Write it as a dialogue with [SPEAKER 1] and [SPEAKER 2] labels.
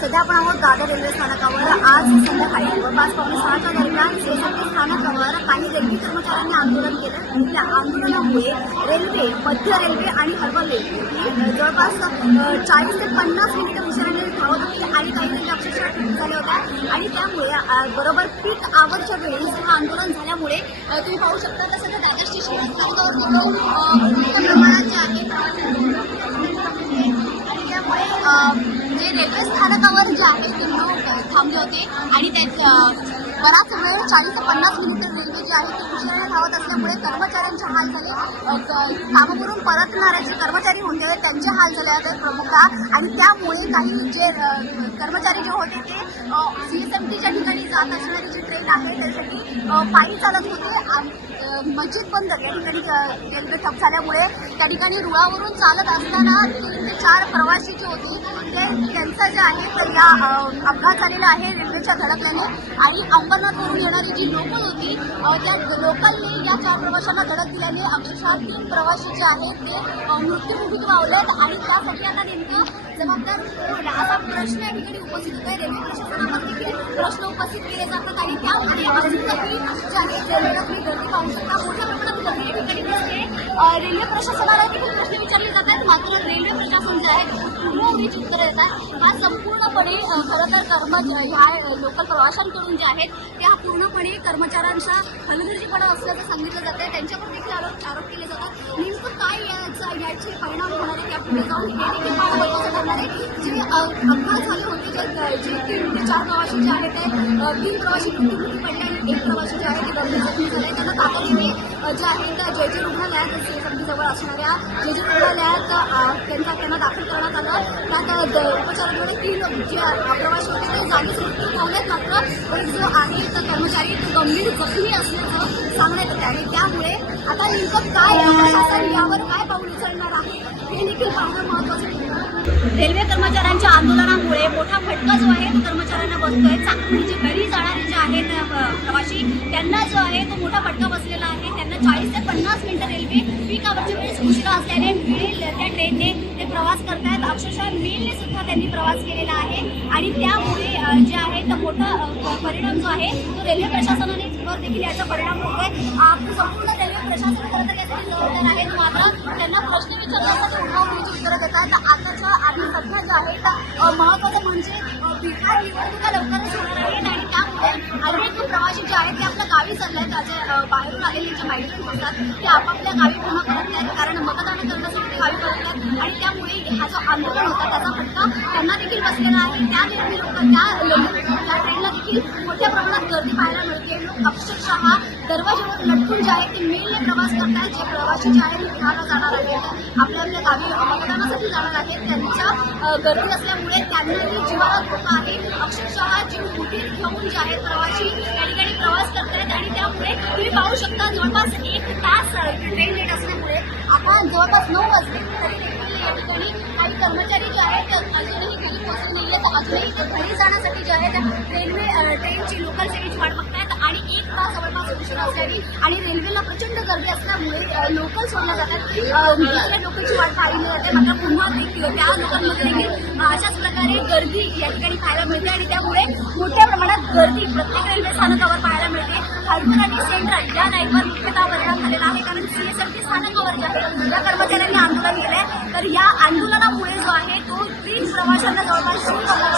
[SPEAKER 1] सध्या आपण आहोत दादर रेल्वे स्थानकावर. आज संध्याकाळी जवळपास पावणे सहाच्या दरम्यान शेजारी स्थानकावर काही रेल्वे कर्मचाऱ्यांनी आंदोलन केलं. त्या आंदोलनामुळे रेल्वे मध्य रेल्वे आणि हर्बल रेल्वे जवळपास चाळीस ते पन्नास मिनिटं उशिराने धावत होती आणि काही रेल्वे अक्षरशः झाल्या होत्या. आणि त्यामुळे बरोबर पीक आवरच्या वेळी हा आंदोलन झाल्यामुळे तुम्ही पाहू शकता तर सध्या स्टेशन स्थानकावर रेल्वे स्थानकावर जे आहे ते लोक थांबले होते. आणि त्यात बराच वेळ चाळीस ते पन्नास मिनिटं रेल्वे जी आहे ती उशिराने धावत असल्यामुळे कर्मचाऱ्यांचे हाल झाले. कामावरून परतणारे जे कर्मचारी होते त्यांचे हाल झाले होते प्रमुखतः आणि त्यामुळे काही जे कर्मचारी जे होते ते सी एस एफ टीच्या ठिकाणी जात असणारी जी ट्रेन आहे त्यासाठी पायी चालत होते. आणि मस्जिद बंद. या ठिकाणी रेल्वे ठप झाल्यामुळे त्या ठिकाणी रुळावरून चालत असताना तीन चार प्रवासी जे होते. ते त्यांचं जे आहे तर या अपघात झालेला आहे रेल्वेच्या धडकल्याने आणि अंबरनाथवरून येणारी जी लोकल होती त्या लोकलने या चार प्रवाशांना धडक दिल्याने अक्षरशः तीन प्रवासी जे आहेत ते मृत्यूमुखीत वावलेत. आणि त्यासाठी आता नेमकं जबाबदार कोण? असा प्रश्न या ठिकाणी उपस्थित होत आहे रेल्वे प्रशासनामध्ये प्रश्न उपस्थित केले जातात आणि त्यामध्ये अजूनही जे आहे रेल्वेला तुम्ही गर्दी पाहू शकता. मोठ्या प्रमाणात गर्दी या ठिकाणी दिसते. रेल्वे प्रशासनाला देखील प्रश्न विचारले जात आहेत मात्र रेल्वे प्रशासन जे आहे ते पूर्णवरीची उत्तरं आहे. हा संपूर्णपणे खरं तर कर्म ह्या लोकल प्रवाशांकडून जे आहेत त्या पूर्णपणे कर्मचाऱ्यांचा हलगर्जीपणा असल्याचं सांगितलं जात आहे त्यांच्यावर देखील आरोप आरोप केले जातात. नेमकं काय याचा याचे परिणाम होणार त्या यापुढे जाऊन हे देखील ठरणार आहे. जे अपघात झाले होते जे जे तीन ते चार प्रवासी जे आहेत ते तीन प्रवासी मृत्युमुखी पडले आणि एक प्रवासी जे आहे ते गंभीर जखमी झाले त्यांना तातडीने जे आहे त्या जे जे रुग्णालयात जवळ असणाऱ्या जे जे रुग्णालयात अ, त्यांचा त्यांना दाखल करण्यात आलं. त्यात उपचाराद्वारे तीन जे प्रवासी होते ते जागीच मृत्यू पावलेत मात्र. जो आहे तर कर्मचारी गंभीर जखमी असल्याचं सांगण्यात येत आहे. त्यामुळे आता नेमकं काय प्रशासन यावर काय पाऊल उचलणार आहे हे देखील पाहणं महत्वाचं रेल्वे कर्मचाऱ्यांच्या आंदोलनामुळे मोठा फटका जो आहे तो कर्मचाऱ्यांना बसतोय. चाकरी जे घरी जाणारे जे आहेत प्रवासी त्यांना जो आहे तो मोठा फटका बसलेला आहे. त्यांना चाळीस ते पन्नास मिनिटं रेल्वे पीक आवरच्या वेळेस उशिरा असल्याने मिळेल त्या ट्रेनने ते प्रवास करतायत. अक्षरशः मेलने सुद्धा त्यांनी प्रवास केलेला आहे. आणि त्यामुळे जे आहे तर मोठा परिणाम जो आहे तो रेल्वे प्रशासनाने वर देखील याचा परिणाम होतोय. संपूर्ण रेल्वे प्रशासन खरं तर यासाठी जबाबदार आहे मात्र त्यांना प्रश्न विचारण्यासाठी उठावण्याची उत्तरं देतात आताच्या आणि सध्या जे आहे महत्वाचं म्हणजे बिहार निवडणुका लवकरच होणार आहेत आणि त्यामुळे अनेक प्रवासी जे आहेत त्या गावी चालले आहेत जे बाहेरून आलेले जे मायग्रंट असतात ते आपापल्या गावी पुन्हा परत आहेत कारण मतदान करण्यासाठी ते गावी परत आहेत. आणि त्यामुळे हा जो आंदोलन होता त्याचा फटका त्यांना देखील बसलेला आहे. त्या देखील लोक त्या त्या ट्रेनला देखील मोठ्या प्रमाणात गर्दी पाहायला मिळते. लोक अक्षरशः दरवाजावर लटकून जे आहे ते मेलने प्रवास करतात जे प्रवासी जे आहेत बिहारला जाणार आहेत. आपल्या आपल्या गावी मतदानासाठी जाणार आहेत. त्यांच्या गर्दी असल्यामुळे त्यांनाही जीवाला धोका आहे. अक्षरशः जीव कुठे घेऊन जे आहेत प्रवासी या ठिकाणी प्रवास करतायत. आणि त्यामुळे तुम्ही पाहू शकता जवळपास एक तास ट्रेन लेट असल्यामुळे. आता जवळपास नऊ वाजले तरी देखील या ठिकाणी काही कर्मचारी जे आहेत अजूनही घरी पोहोचले नाही आहेत अजूनही घरी जाण्यासाठी जे आहेत रेल्वे ट्रेनची लोकल सेवेची वाट बघतायत. आणि एक तास जवळपास उशीर असल्याने आणि रेल्वेला प्रचंड गर्दी असल्यामुळे लोकल सोडल्या जातात. दुसऱ्या लोकलची वाट पाहिली जाते मात्र पुन्हा त्या लोकांमध्ये देखील अशाच प्रकारे गर्दी या ठिकाणी पाहायला मिळते. आणि त्यामुळे मोठ्या गर्दी प्रत्येक रेल्वे स्थानकावर पाहायला मिळते. हार्बर आणि सेंट्रल या लाईनवर मुख्यतः परिणाम झालेला आहे. कारण सीएसएमटी स्थानकावर जे आहे या कर्मचाऱ्यांनी आंदोलन केलंय तर या आंदोलनामुळे जो आहे तो तीन प्रवाशांना जवळपास